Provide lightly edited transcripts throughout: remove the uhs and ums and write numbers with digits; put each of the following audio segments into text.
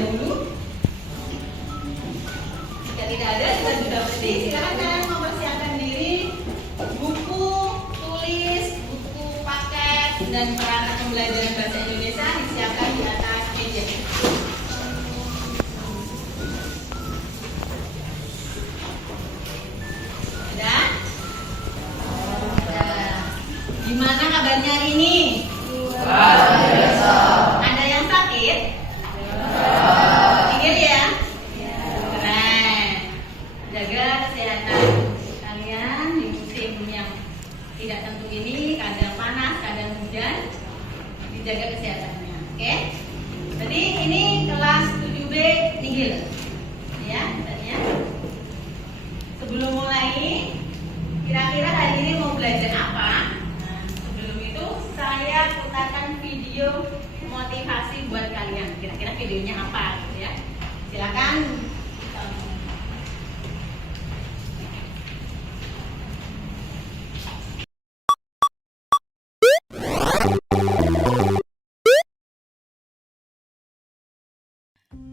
belajar dulu? Jika tidak ada, kita sudah berhenti. Silakan kalian mempersiapkan diri, buku tulis, buku paket, dan perangkat pembelajaran bahasa Indonesia disiapkan di atas meja. Ada? Gimana kabarnya hari ini? Ada yang sakit? Pikir ya? Keren. Jaga kesehatan kalian di musim yang tidak tentu ini, kadang panas, kadang hujan. Dijaga kesehatannya, oke? Jadi ini kelas 7B nihil. Ya, tadinya. Sebelum mulai, kira-kira hari ini mau belajar apa? Nah, sebelum itu saya putarkan video motivasi buat kalian. Kira-kira videonya apa gitu ya? Silakan.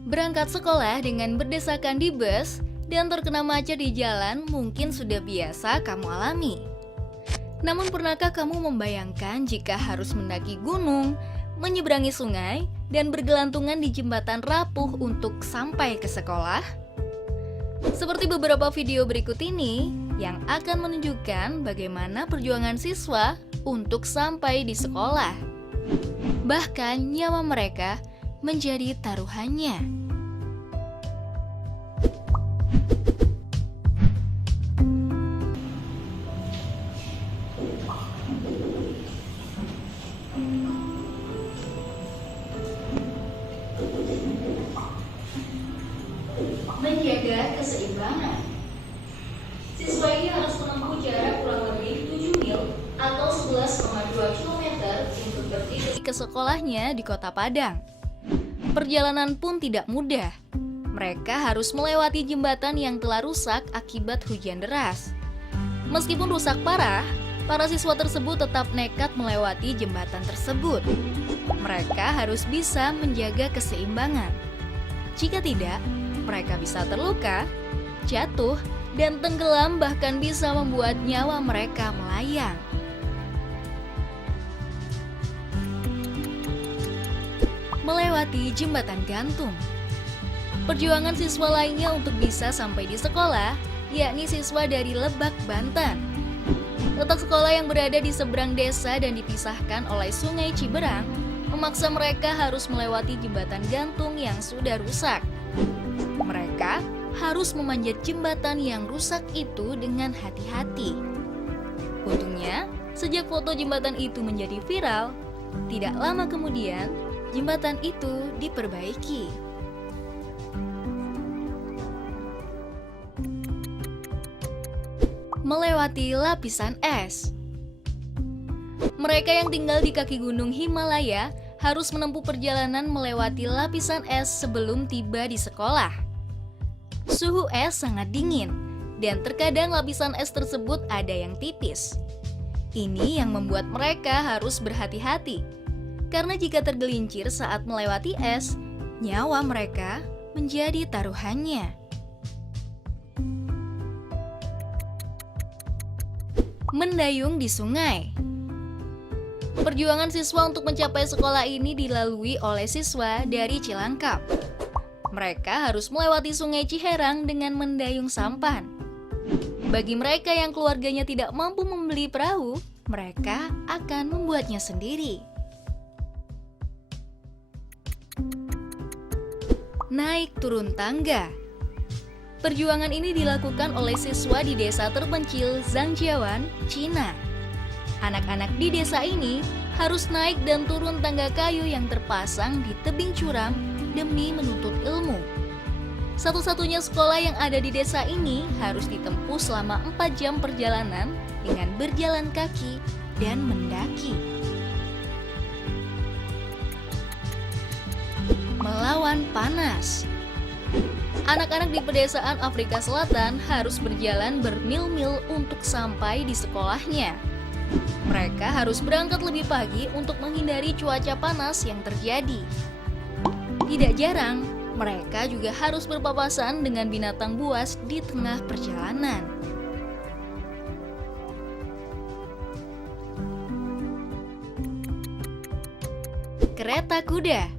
Berangkat sekolah dengan berdesakan di bus dan terkena macet di jalan mungkin sudah biasa kamu alami. Namun pernahkah kamu membayangkan jika harus mendaki gunung, menyeberangi sungai, dan bergelantungan di jembatan rapuh untuk sampai ke sekolah? Seperti beberapa video berikut ini yang akan menunjukkan bagaimana perjuangan siswa untuk sampai di sekolah. Bahkan nyawa mereka menjadi taruhannya. Menjaga keseimbangan. Siswa ini harus menempuh jarak kurang lebih 7 mil atau 11,2 km untuk pergi ke sekolahnya di Kota Padang. Perjalanan pun tidak mudah. Mereka harus melewati jembatan yang telah rusak akibat hujan deras. Meskipun rusak parah, para siswa tersebut tetap nekat melewati jembatan tersebut. Mereka harus bisa menjaga keseimbangan. Jika tidak, mereka bisa terluka, jatuh, dan tenggelam, bahkan bisa membuat nyawa mereka melayang. Melewati jembatan gantung. Perjuangan siswa lainnya untuk bisa sampai di sekolah, yakni siswa dari Lebak, Banten. Letak sekolah yang berada di seberang desa dan dipisahkan oleh Sungai Ciberang, memaksa mereka harus melewati jembatan gantung yang sudah rusak. Mereka harus memanjat jembatan yang rusak itu dengan hati-hati. Untungnya, sejak foto jembatan itu menjadi viral, tidak lama kemudian jembatan itu diperbaiki. Melewati lapisan es. Mereka yang tinggal di kaki gunung Himalaya harus menempuh perjalanan melewati lapisan es sebelum tiba di sekolah. Suhu es sangat dingin, dan terkadang lapisan es tersebut ada yang tipis. Ini yang membuat mereka harus berhati-hati, karena jika tergelincir saat melewati es, nyawa mereka menjadi taruhannya. Mendayung di sungai. Perjuangan siswa untuk mencapai sekolah ini dilalui oleh siswa dari Cilangkap. Mereka harus melewati sungai Ciherang dengan mendayung sampan. Bagi mereka yang keluarganya tidak mampu membeli perahu, mereka akan membuatnya sendiri. Naik turun tangga. Perjuangan ini dilakukan oleh siswa di desa terpencil Zhangjiawan, Cina. Anak-anak di desa ini harus naik dan turun tangga kayu yang terpasang di tebing curam demi menuntut ilmu. Satu-satunya sekolah yang ada di desa ini harus ditempuh selama 4 jam perjalanan dengan berjalan kaki dan mendaki. Melawan panas. Anak-anak di pedesaan Afrika Selatan harus berjalan bermil-mil untuk sampai di sekolahnya. Mereka harus berangkat lebih pagi untuk menghindari cuaca panas yang terjadi. Tidak jarang, Mereka juga harus berpapasan dengan binatang buas di tengah perjalanan. Kereta kuda.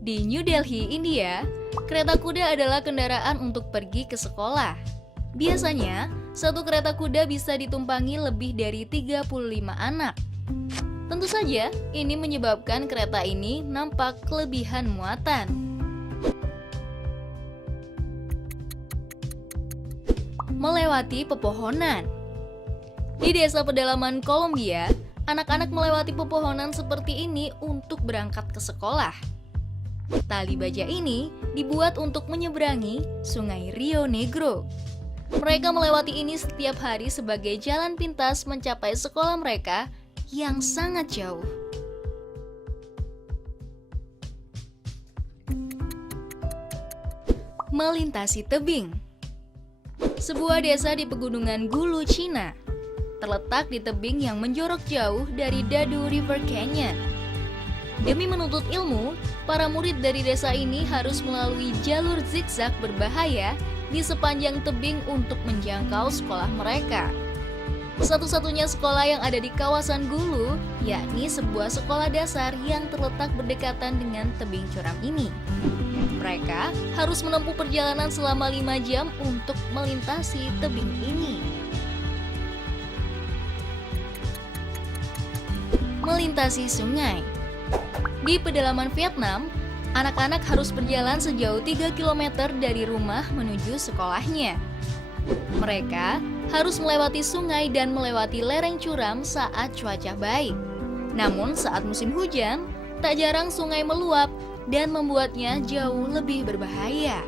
Di New Delhi, India, kereta kuda adalah kendaraan untuk pergi ke sekolah. Biasanya, satu kereta kuda bisa ditumpangi lebih dari 35 anak. Tentu saja, ini menyebabkan kereta ini nampak kelebihan muatan. Melewati pepohonan. Di desa pedalaman Kolombia, anak-anak melewati pepohonan seperti ini untuk berangkat ke sekolah. Tali baja ini dibuat untuk menyeberangi Sungai Rio Negro. Mereka melewati ini setiap hari sebagai jalan pintas mencapai sekolah mereka yang sangat jauh. Melintasi tebing. Sebuah desa di pegunungan Gulu, Cina, terletak di tebing yang menjorok jauh dari Dadu River Canyon. Demi menuntut ilmu, para murid dari desa ini harus melalui jalur zigzag berbahaya di sepanjang tebing untuk menjangkau sekolah mereka. Satu-satunya sekolah yang ada di kawasan Gulu, yakni sebuah sekolah dasar yang terletak berdekatan dengan tebing curam ini. Mereka harus menempuh perjalanan selama 5 jam untuk melintasi tebing ini. Melintasi sungai. Di pedalaman Vietnam, anak-anak harus berjalan sejauh 3 km dari rumah menuju sekolahnya. Mereka harus melewati sungai dan melewati lereng curam saat cuaca baik. Namun saat musim hujan, tak jarang sungai meluap dan membuatnya jauh lebih berbahaya.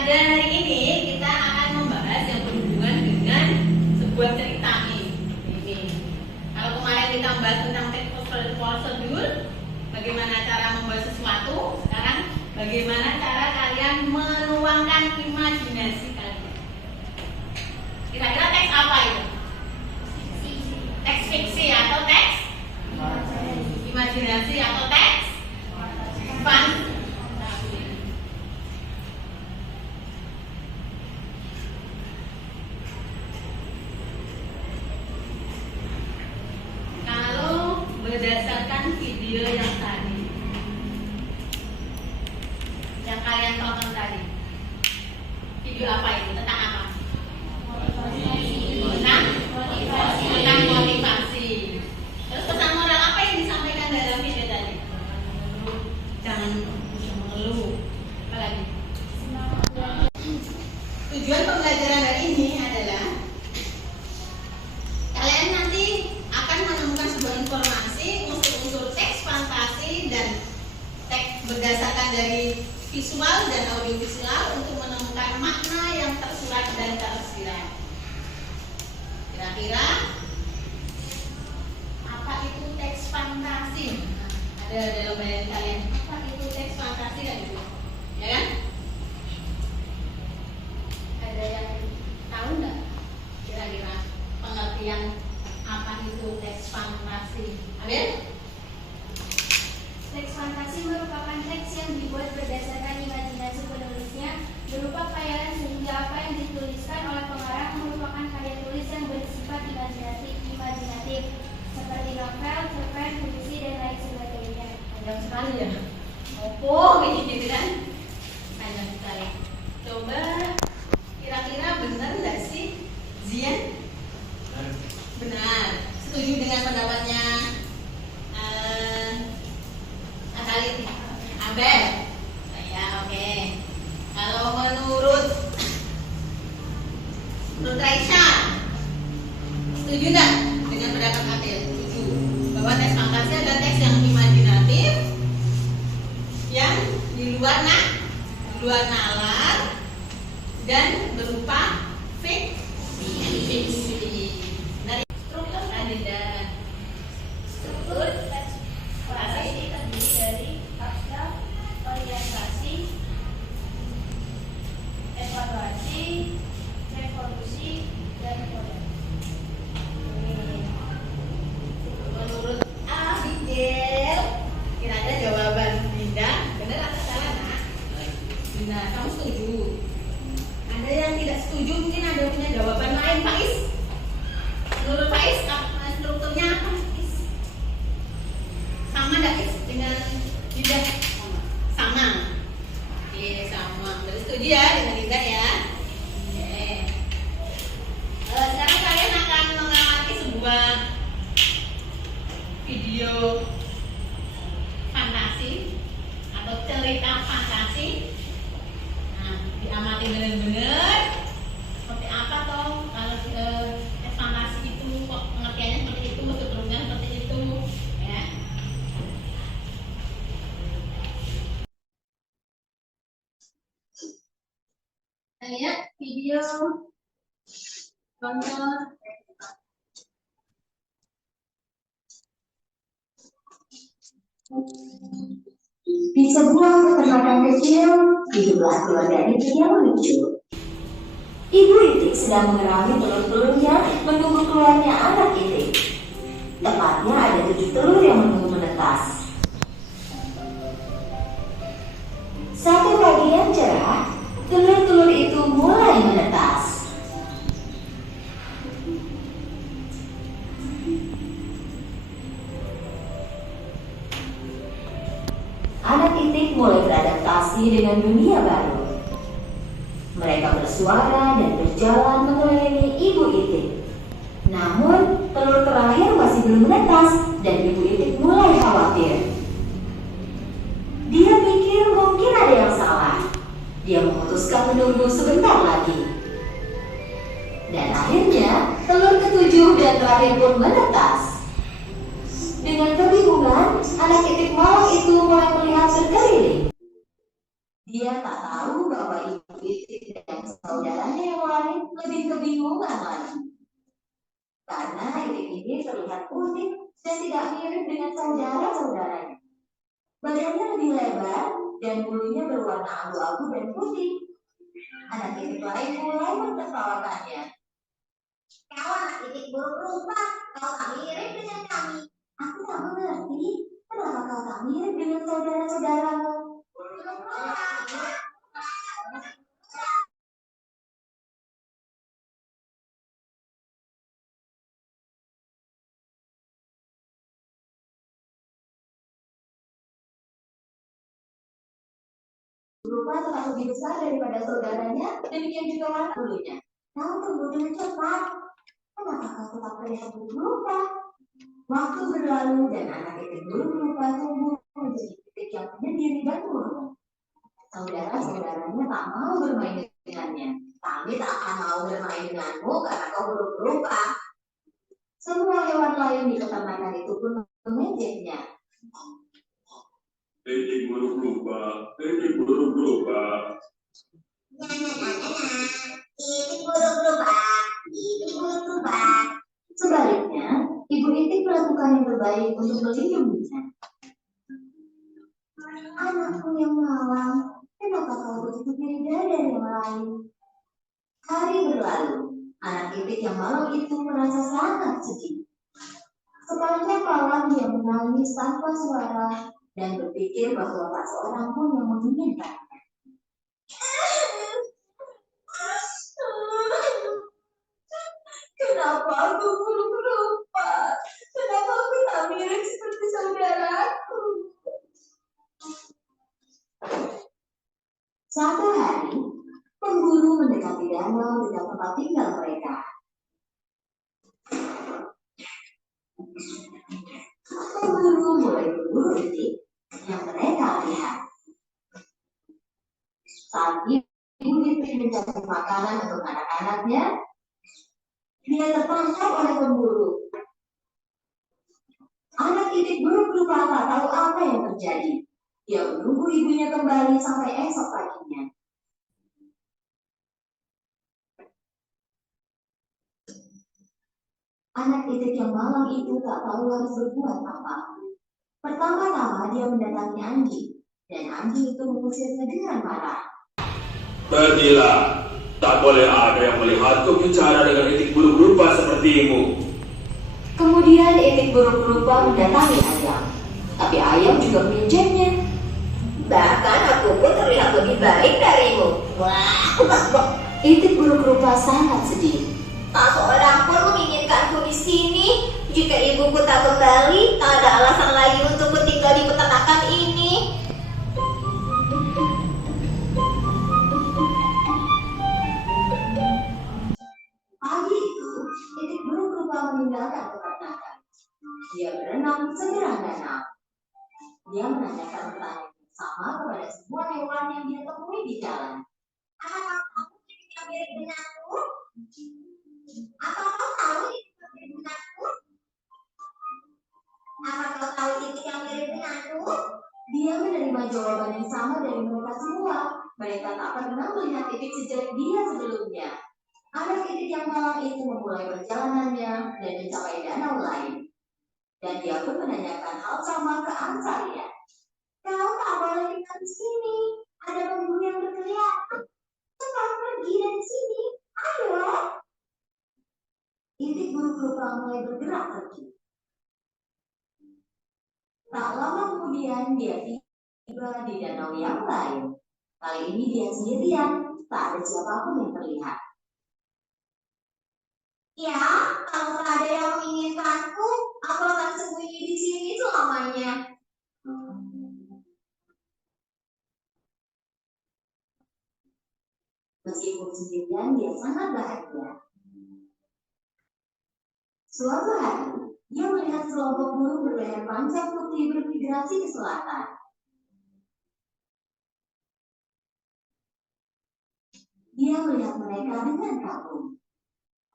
Pada hari ini kita akan membahas yang berhubungan dengan sebuah cerita ini. Kalau kemarin kita membahas tentang prosedur, bagaimana cara membuat sesuatu, sekarang bagaimana cara kalian menuangkan imajinasi kalian. Kira-kira teks apa itu? Teks fiksi atau teks imajinasi atau teks fantasi? Berdasarkan video yang tadi, yang kalian tonton tadi, video apa itu? Tentang apa? Tentang motivasi. Terus pesan moral apa yang disampaikan dalam video tadi? Jangan mengeluh. Apa lagi? Tujuan pembelajaran hari ini adalah kalian nanti akan menemukan sebuah informasi unsur-unsur teks fantasi dan teks berdasarkan dari visual dan audiovisual untuk menemukan makna yang tersurat dan tersirat. Kira-kira apa itu teks fantasi? Ada dalam bayangan kalian apa itu teks fantasi dan itu, ya kan? Ada yang tahu nggak kira-kira pengertian apa itu teks fantasi? Ambil? Teks fantasi merupakan teks yang dibuat berdasarkan imajinasi penulisnya berupa khayalan sehingga apa yang dituliskan oleh pengarang merupakan karya tulis yang bersifat imajinatif seperti novel, cerpen, puisi, dan lain sebagainya. Panjang sekali ya? Opo, gitu kan? Panjang sekali. Coba kira-kira benar nggak sih, Zian? Benar. Setuju dengan pendapatnya Khalid? Abel? Ya, oke. Kalau menurut Raisha, setuju nggak dengan pendapat Abel? Setuju bahwa teks fantasi adalah teks yang imajinatif, yang di luar nalar dan berupa fiksi. dipanggil. Kira-kira jawaban Dinda benar atau salah, Nak? Benar. Kamu setuju? Ada yang tidak setuju, mungkin ada punya jawaban lain, Pak Is. Menurut Pak Is, strukturnya apa, Is? Sama nggak, Is, dengan Dinda? Sama. Oke, sama. Berarti setuju ya dengan Dinda ya? Oke. Sekarang kalian akan mengamati sebuah video fantasi atau cerita fantasi. Nah, diamati benar-benar seperti apa toh kalau fantasi itu kok pengertiannya seperti itu, strukturnya seperti itu, ya. Kita lihat video contoh. Di sebuah peternakan kecil, hiduplah keluarga itik yang lucu. Ibu itik sedang mengerami telur-telurnya menunggu keluarnya anak itik. Tepatnya ada 7 telur yang menunggu menetas. Satu pagi yang cerah, telur-telur itu mulai menetas. Anak itik mulai beradaptasi dengan dunia baru. Mereka bersuara dan berjalan mengelilingi ibu itik. Namun, telur terakhir masih belum menetas dan ibu itik mulai khawatir. Dia pikir mungkin ada yang salah. Dia memutuskan menunggu sebentar lagi. Dan akhirnya, telur ketujuh dan terakhir pun menetas. Dengan kebingungan, anak itik malang itu mulai melihat sekeliling. Dia tak tahu bahwa ibu itik dan saudaranya yang lain lebih kebingungan lagi. Karena itik ini terlihat unik dan tidak mirip dengan saudara-saudaranya. Badannya lebih lebar dan bulunya berwarna abu-abu dan putih. Anak itik lain mulai mentertawakannya. Kau anak itik buruk rupa, kau tak mirip dengan kami. Aku tak mengerti kenapa kau tak mirip dengan saudara-saudaramu. Rupa telah lebih besar daripada saudaranya, demikian juga warna bulunya. Kau tumbuh dengan cepat. Kenapa kau tetap terlihat buruk rupa? Waktu berlalu dan anak itik buruk rupa tumbuh menjadi itik yang penyendiri dan murung. Saudara-saudaranya tak mau bermain dengannya. Kami tak akan mau bermain denganmu karena kau buruk rupa. Semua hewan lain di peternakan itu pun mengejeknya. Itik buruk rupa, itik buruk rupa. Itik buruk rupa, itik buruk rupa. Sebaliknya, ibu itik melakukan yang terbaik untuk melindunginya. Anakku yang malang, kenapa kau begitu beda dari yang lain? Hari berlalu, anak itik yang malang itu merasa sangat sedih. Sepanjang malam dia menangis tanpa suara dan berpikir bahwa tak seorang pun yang menginginkannya. Kenapa aku buruk rupa? Kenapa aku tak mirip seperti saudaraku? Suatu hari, pemburu mendekati danau dekat tempat tinggal mereka. Pemburu mulai berburu itik yang mereka lihat. Saat ibu itik mencari makanan untuk anak-anaknya, dia tertangkap oleh pemburu. Anak itik buruk rupa tak tahu apa yang terjadi. Dia menunggu ibunya kembali sampai esok paginya. Anak itik yang malang itu tak tahu harus berbuat apa. Pertama-tama dia mendatangi anjing, dan anjing itu mengusirnya dengan marah. Pergilah, tak boleh ada yang melihatku bicara dengan itik buruk rupa sepertimu. Kemudian itik buruk rupa mendatangi ayam, Tapi ayam juga menginjaknya. Bahkan aku pun terlihat lebih baik darimu. Wah, Itik burung rupa sangat sedih. Tak seorang pun menginginkanku di sini. Jika ibuku tak kembali, tak ada alasan lagi untukku tinggal di peternakan ini. Pagi itu, Itik burung rupa meninggalkan peternakan. Dia berenang seberang danau. Dia menanyakan pertanyaan yang sama kepada semua hewan yang dia temui di jalan. Apakah kamu yang mirip denganku? Apa kau tahu titik yang mirip denganku? Apa kau tahu titik yang mirip denganku? Dia menerima jawaban yang sama dari mereka semua. Mereka tak pernah melihat Itik sejak dia sebelumnya. Anak Itik yang malang itu memulai perjalanannya dan mencapai danau lain. Dan dia pun menanyakan hal sama ke angsa. Kau tak boleh tinggal di sini. Ada pemburu yang berkeliaran. Cepat pergi dari sini. Ayo. Itik burung rupa mulai bergerak pergi. Tak lama kemudian dia tiba di danau yang lain. Kali ini dia sendirian, tak ada siapapun yang terlihat. Ya, kalau tak ada yang menginginkanku, aku akan sembunyi di sini selamanya. Meskipun sendirian, dia sangat bahagia. Suatu hari, dia melihat sekelompok burung berleher panjang putih bermigrasi ke selatan. Dia melihat mereka dengan kagum.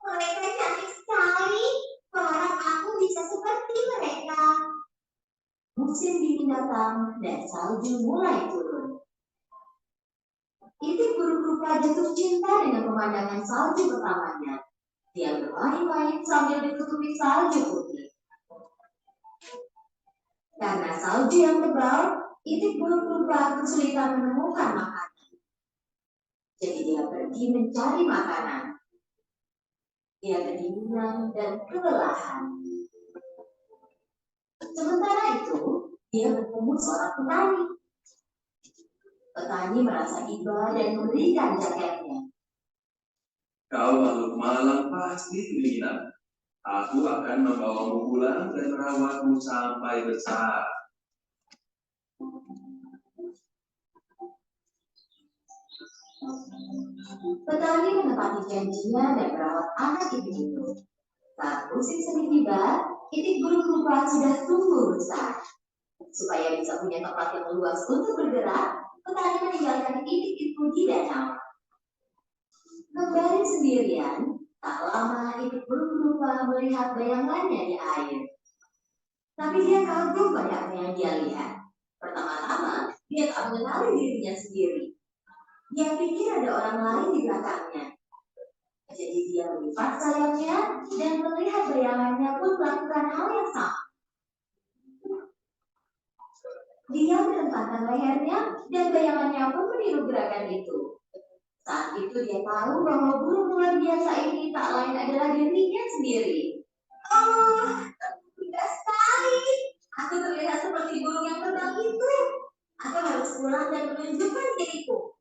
Mereka cantik sekali. Berharap aku bisa seperti mereka. Musim dingin datang dan salju mulai turun. Itik burung rupa jatuh cinta dengan pemandangan salju pertamanya. Dia bermain-main sambil ditutupi salju putih. Karena salju yang tebal, Itik burung rupa kesulitan menemukan makanan. Jadi dia pergi mencari makanan. Dia kedinginan dan kelelahan. Sementara itu, dia bertemu seorang petani. Petani merasa iba dan memberikan jaketnya. Kau makhluk malang pasti kedinginan. Aku akan membawamu pulang dan merawatmu sampai besar. Petani menepati janjinya dan merawat anak itu. Saat musim semi tiba, Itik burung rupa sudah tumbuh besar. Supaya bisa punya tempat yang luas untuk bergerak, petani meninggalkan Itik itu di danau. Kembali sendirian, tak lama Itik burung rupa melihat bayangannya di air. Tapi dia kagum pada apa yang dia lihat. Pertama-tama, dia tak mengenali dirinya sendiri. Dia pikir ada orang lain di belakangnya. Jadi dia melipat sayapnya dan melihat bayangannya pun melakukan hal yang sama. Dia merentangkan lehernya dan bayangannya pun meniru gerakan itu. Saat itu dia tahu bahwa burung luar biasa ini tak lain adalah dirinya sendiri. Oh, indah sekali. Aku terlihat seperti burung yang terbang itu. Aku harus pulang dan menunjukkan diriku.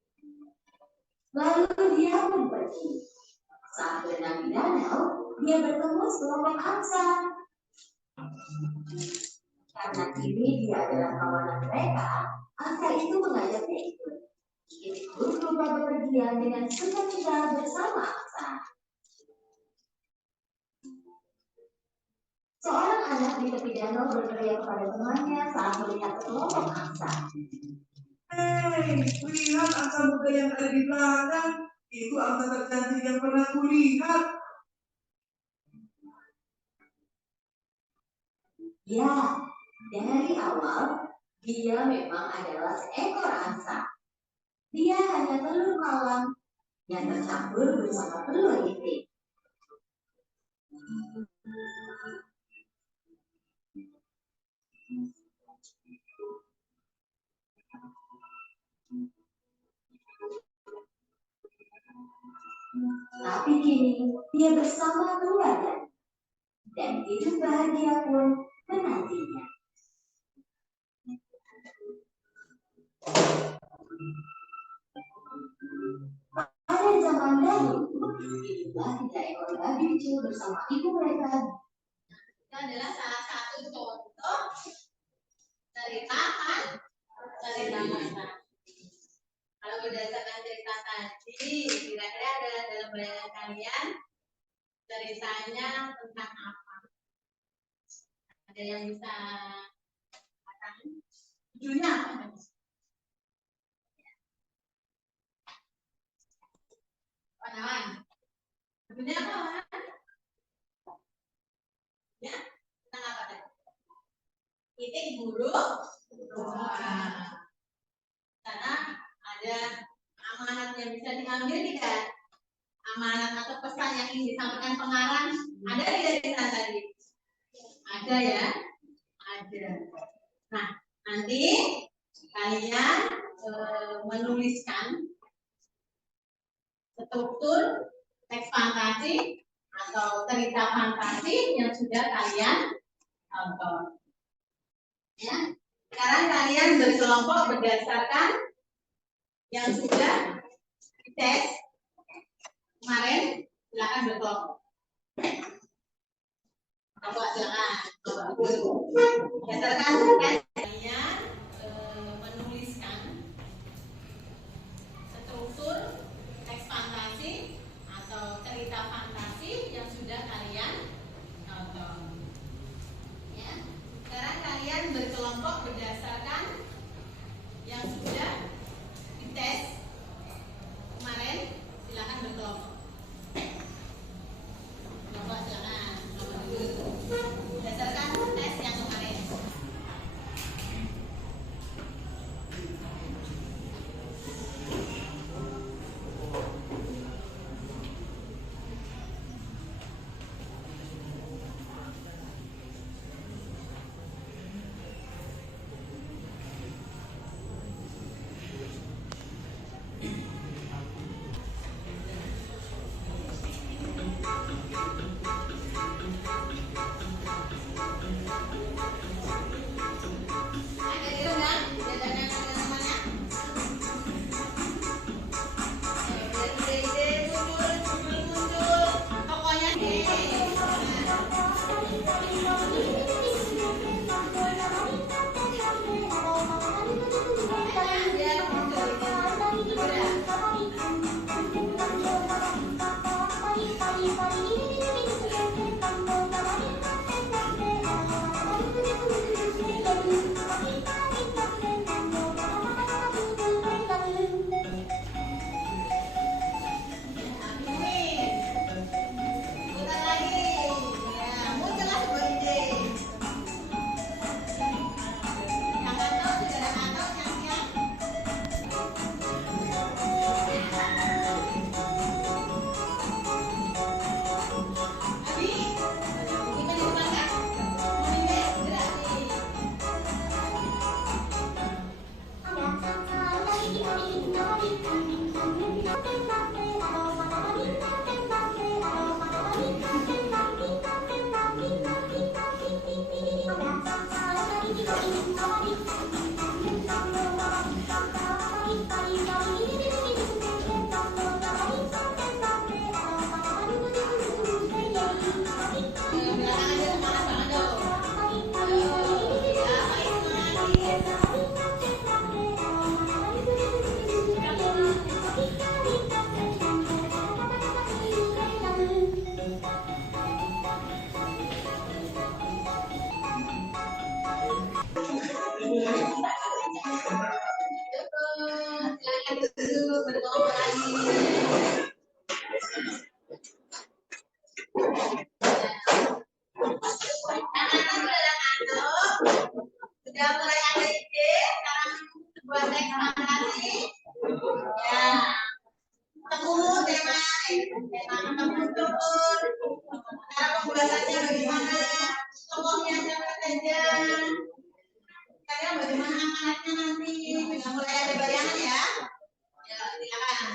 Lalu dia pun pergi. Saat berenang di danau, dia bertemu sekelompok angsa. Karena kini dia adalah kawanan mereka, angsa itu mengajaknya ikut. Itik burung rupa bepergian dengan sukacita bersama angsa. Seorang anak di tepi danau berteriak kepada temannya saat melihat sekelompok angsa. Hei, lihat angsa muda yang ada di belakang. Itu angsa tercantik yang pernah kulihat. Ya, dari awal dia memang adalah seekor angsa. Dia hanya telur malang yang tercampur bersama telur itik. Tapi kini dia bersama keluarga dan hidup bahagia pun menantinya. Pada zaman dahulu, hiduplah 3 ekor babi kecil bersama ibu mereka. Itu adalah salah satu contoh cerita masa. Kalau berdasarkan cerita tadi, kira-kira ada dalam bayangan kalian ceritanya tentang apa? Ada yang bisa katakan? Judulnya apa? Kawan-kawan, judulnya apa? Ya, tentang apa tadi? Itik guru. Karena ada amanat yang bisa diambil tidak? Amanat atau pesan yang ingin disampaikan pengarang ada tidak di sana tadi? Ada ya? Ada. Nah, nanti kalian menuliskan struktur teks fantasi atau cerita fantasi yang sudah kalian tonton. Ya. Sekarang kalian berkelompok berdasarkan yang sudah dites kemarin. Silakan berkelompok. Silakan. Berdasarkan tes kalian menuliskan struktur teks fantasi atau cerita fantasi yang sudah kalian tonton. Ya. Sekarang kalian berkelompok berdasarkan yang sudah dites kemarin. Silakan berkelompok. Silakan. Berdasarkan tes yang kemarin. Sudah mulai ada ide sekarang buat teks fantasi. Ya, ketemu tema ketemu struktur. Cara pembuatannya bagaimana? Tokohnya siapa saja? Kalian bagaimana amanatnya nanti? Sudah mulai ada bayangan ya? Ya, silakan.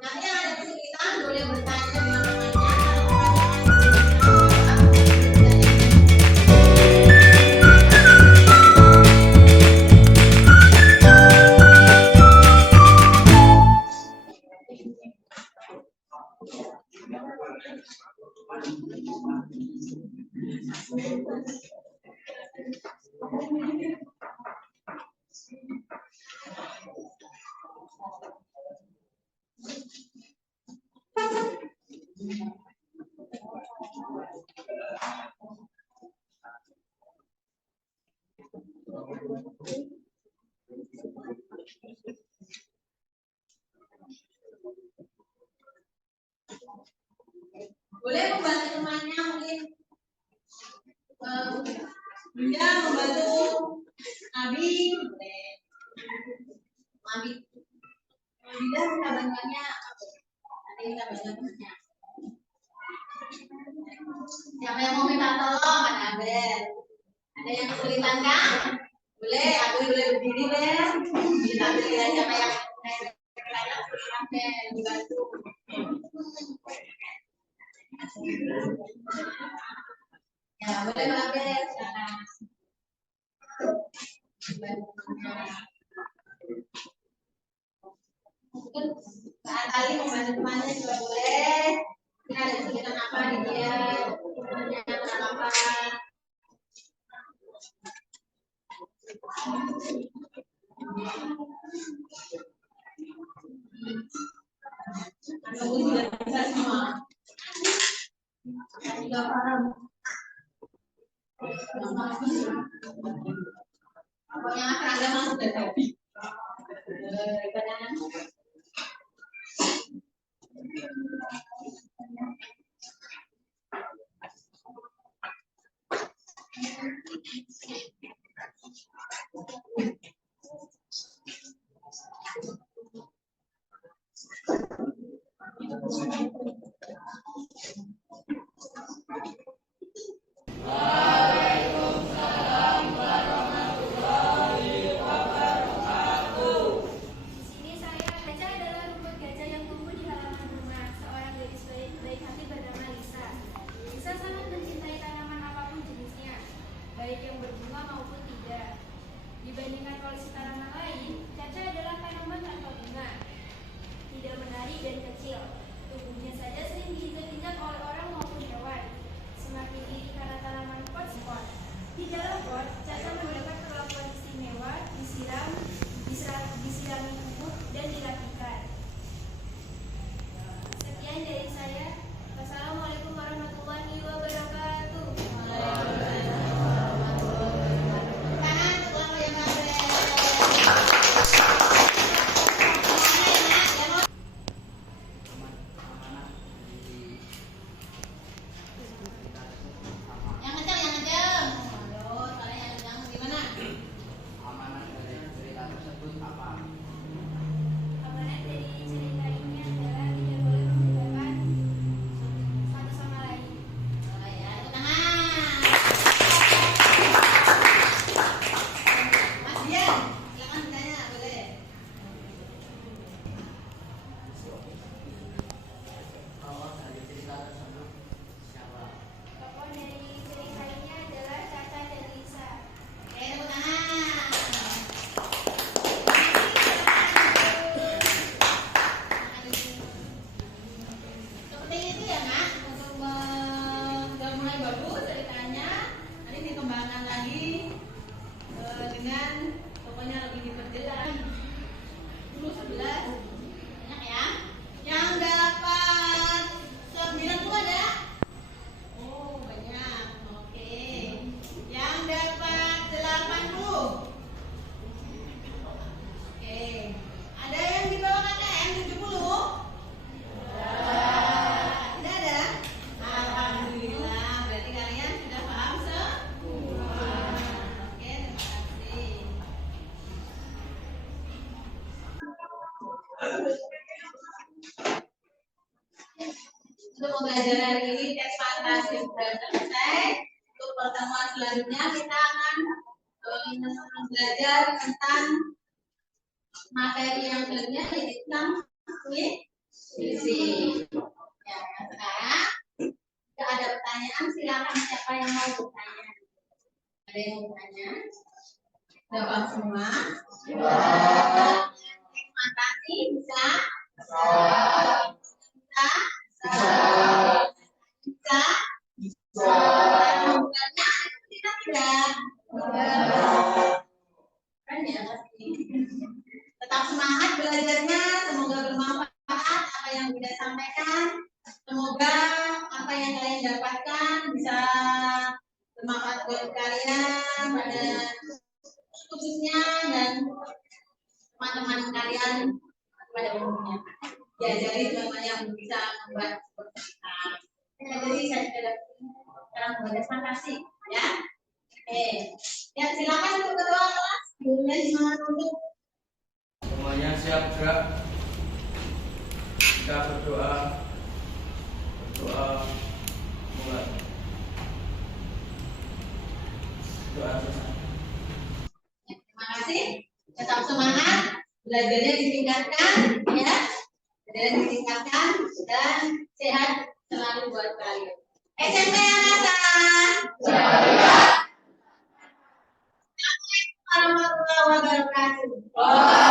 Nanti yang ada kesulitan boleh bertanya dengan temannya. Boleh membantu temannya mungkin Bunda membantu Abi, boleh. Abi, Bunda minta bantuannya, nanti kita bantu temannya. Siapa yang mau minta tolong? Ada Abel. Ada yang kesulitan kan? Boleh, aku boleh berdiri Bel. Kita lihat siapa yang kesulitan Bel, dibantu. Ya, boleh Mbak Bel, silakan. Mungkin saat kali membantu temannya juga boleh. Kita ada kesulitan apa di dia, temannya kurang apa. Kamu juga bisa semua. Juga paham. Pokoknya seragam sudah jadi. Di sini saya baca adalah rumput gajah yang tumbuh di halaman rumah. Seorang gadis baik hati bernama Lisa. Lisa sangat mencintai tanaman apapun jenisnya, baik yang berbunga maupun tidak. Dibandingkan koleksi tanaman lain, Caca adalah tanaman tanpa bunga, tidak menarik dan kecil. Tubuhnya saja sering diinjak-injak oleh orang maupun hewan. Semakin iri karena tanaman pot. Di dalam pot, Caca mendapat perlakuan istimewa, disirami pupuk dan dirapikan. Sekian dari saya. Wassalamualaikum warahmatullahi wabarakatuh. Tangan selalu yang Abel. Yang kencang, yang kencang. Aduh, soalnya yang kencang gimana? Amanat dari cerita tersebut apa? Amanat dari cerita ini adalah tidak boleh membedakan satu sama lain. Oh ya, tepuk tangan. Mas Dian, silakan ditanya, boleh. Tokoh dari cerita tersebut siapa? Tokoh dari cerita ini adalah Caca dan Lisa. Oke, tepuk tangan. Seperti itu ya nak, untuk sudah mulai bagus ceritanya. Nanti dikembangkan lagi dengan pokoknya lebih diperjelas. 10, 11, banyak ya. Yang dapat 9 tuh ada? Oh banyak, oke. Yang dapat 80. Oke. Ada yang di bawah KKM 70? Tidak ada? Alhamdulillah, berarti kalian sudah paham semua. Oke, terima kasih. Untuk pembelajaran hari ini tes fantasi sudah selesai. Untuk pertemuan selanjutnya kita akan belajar tentang materi yang selanjutnya yaitu tentang puisi. Ya, sekarang jika ada pertanyaan silakan siapa yang mau bertanya. Ada yang mau bertanya? Jawab semua. Fantasi bisa? Bisa? Bisa? Bisa. enggak? Kan ya pasti. Tetap semangat belajarnya, semoga bermanfaat apa yang Bunda sampaikan. Semoga apa yang kalian dapatkan bisa bermanfaat buat kalian dan khususnya dan teman-teman kalian pada umumnya. Diajari teman yang bisa membuat seperti kita. Jadi saya sudah sekarang membaca fantasi, ya. Oke, ya silakan untuk ketua kelas. Gurunya semangat untuk Semuanya siap gerak. Kita berdoa mulai. Doa selesai. terima kasih. Tetap semangat, belajarnya ditingkatkan, ya. Belajarnya ditingkatkan dan sehat selalu buat kalian. SMP Angkatan. Assalamualaikum warahmatullahi wabarakatuh.